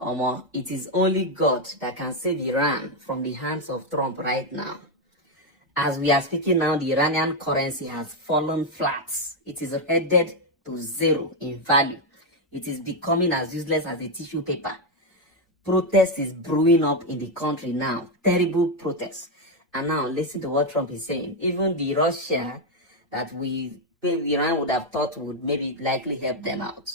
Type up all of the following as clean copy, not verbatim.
Omo, it is only God that can save Iran from the hands of Trump right now. As we are speaking now, the Iranian currency has fallen flat. It is headed to zero in value. It is becoming as useless as a tissue paper. Protest is brewing up in the country now. Terrible protest. And now listen to what Trump is saying. Even the Russia that Iran would have thought would maybe likely help them out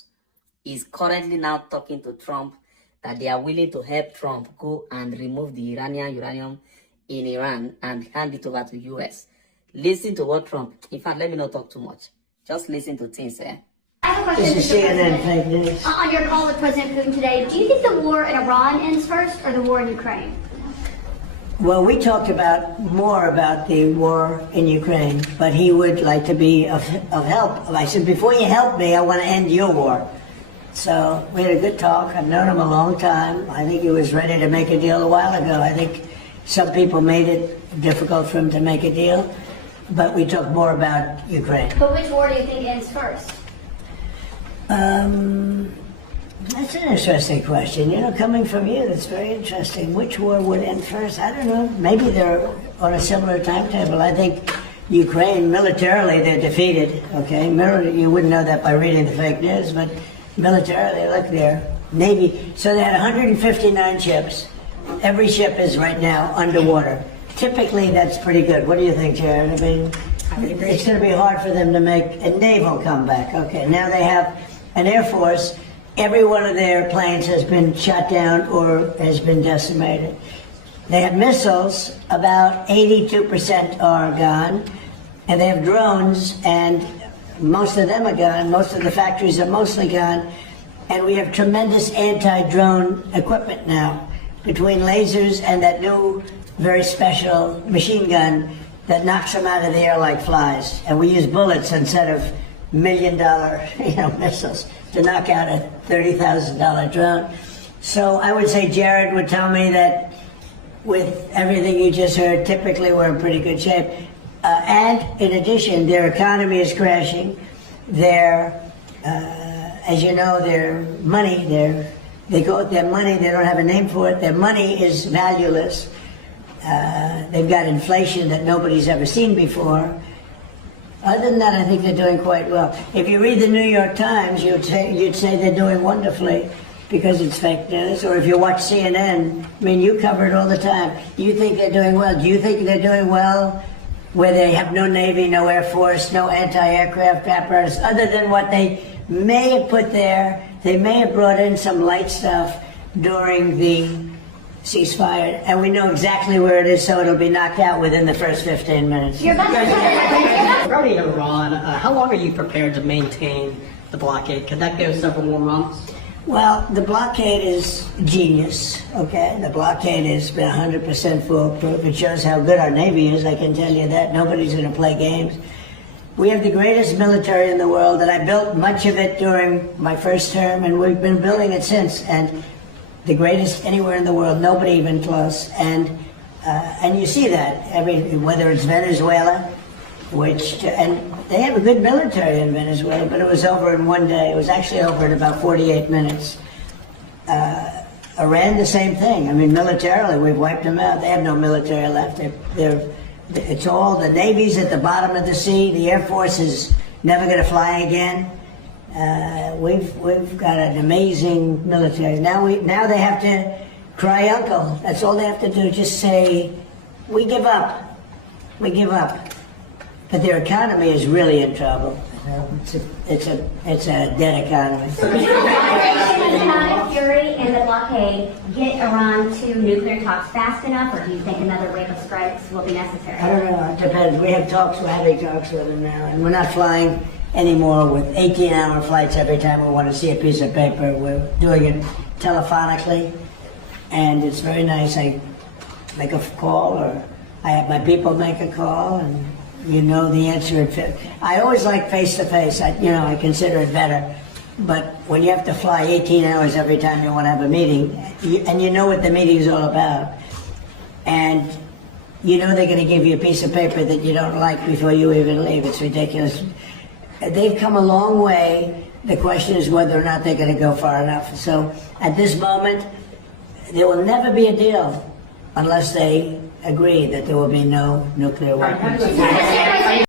is currently now talking to Trump that they are willing to help Trump go and remove the Iranian uranium in Iran and hand it over to US. Listen to what Trump, in fact, let me not talk too much. Just listen to things, eh? I have a question, This is Mr. CNN President. fake news. On your call with President Putin today, do you think the war in Iran ends first or the war in Ukraine? Well, we talked more about the war in Ukraine, but he would like to be of help. I said, before you help me, I want to end your war. So we had a good talk. I've known him a long time. I think he was ready to make a deal a while ago. I think some people made it difficult for him to make a deal, but we talked more about Ukraine. But which war do you think ends first? That's an interesting question. You know, coming from you, that's very interesting. Which war would end first? I don't know. Maybe they're on a similar timetable. I think Ukraine, militarily, they're defeated, okay? You wouldn't know that by reading the fake news, but militarily, look there. Navy. So they had 159 ships. Every ship is right now underwater. Typically, that's pretty good. What do you think, Jared? I mean, it's going to be hard for them to make a naval comeback. Okay, now they have an Air Force. Every one of their planes has been shot down or has been decimated. They have missiles, about 82% are gone, and they have drones, and most of them are gone. Most of the factories are mostly gone, and we have tremendous anti-drone equipment now, between lasers and that new, very special machine gun that knocks them out of the air like flies. And we use bullets instead of $1 million, missiles to knock out a $30,000 drone. So I would say Jared would tell me that with everything you just heard, typically we're in pretty good shape. And in addition, their economy is crashing. As you know, their money, they don't have a name for it. Their money is valueless. They've got inflation that nobody's ever seen before. Other than that, I think they're doing quite well. If you read the New York Times, you'd say they're doing wonderfully because it's fake news. Or if you watch CNN, I mean, you cover it all the time. You think they're doing well. Do you think they're doing well where they have no Navy, no Air Force, no anti-aircraft apparatus, other than what they may have put there? They may have brought in some light stuff during the ceasefire, and we know exactly where it is, so it'll be knocked out within the first 15 minutes. Regarding Iran, how long are you prepared to maintain the blockade? Could that go several more months? Well, the blockade is genius, okay? The blockade has been 100% foolproof. It shows how good our Navy is, I can tell you that. Nobody's going to play games. We have the greatest military in the world, and I built much of it during my first term, and we've been building it since. And the greatest anywhere in the world, nobody even close. And you see that, whether it's Venezuela, and they have a good military in Venezuela, but it was over in one day. It was actually over in about 48 minutes. Iran, the same thing. I mean, militarily, we've wiped them out. They have no military left. It's all the Navy's at the bottom of the sea. The Air Force is never going to fly again. We've got an amazing military. Now they have to cry uncle. That's all they have to do. Just say, we give up. We give up. But their economy is really in trouble. It's a dead economy. So does the economic fury and the blockade get Iran to nuclear talks fast enough, or do you think another wave of strikes will be necessary? I don't know. It depends. We have talks. We're having talks with them now, and we're not flying anymore with 18-hour flights every time we want to see a piece of paper. We're doing it telephonically, and it's very nice. I make a call, or I have my people make a call, and you know the answer. I always like face-to-face. I consider it better. But when you have to fly 18 hours every time you want to have a meeting, and you know what the meeting's all about, and you know they're going to give you a piece of paper that you don't like before you even leave. It's ridiculous. They've come a long way The question is whether or not they're going to go far enough. So at this moment, there will never be a deal unless they agree that there will be no nuclear weapons.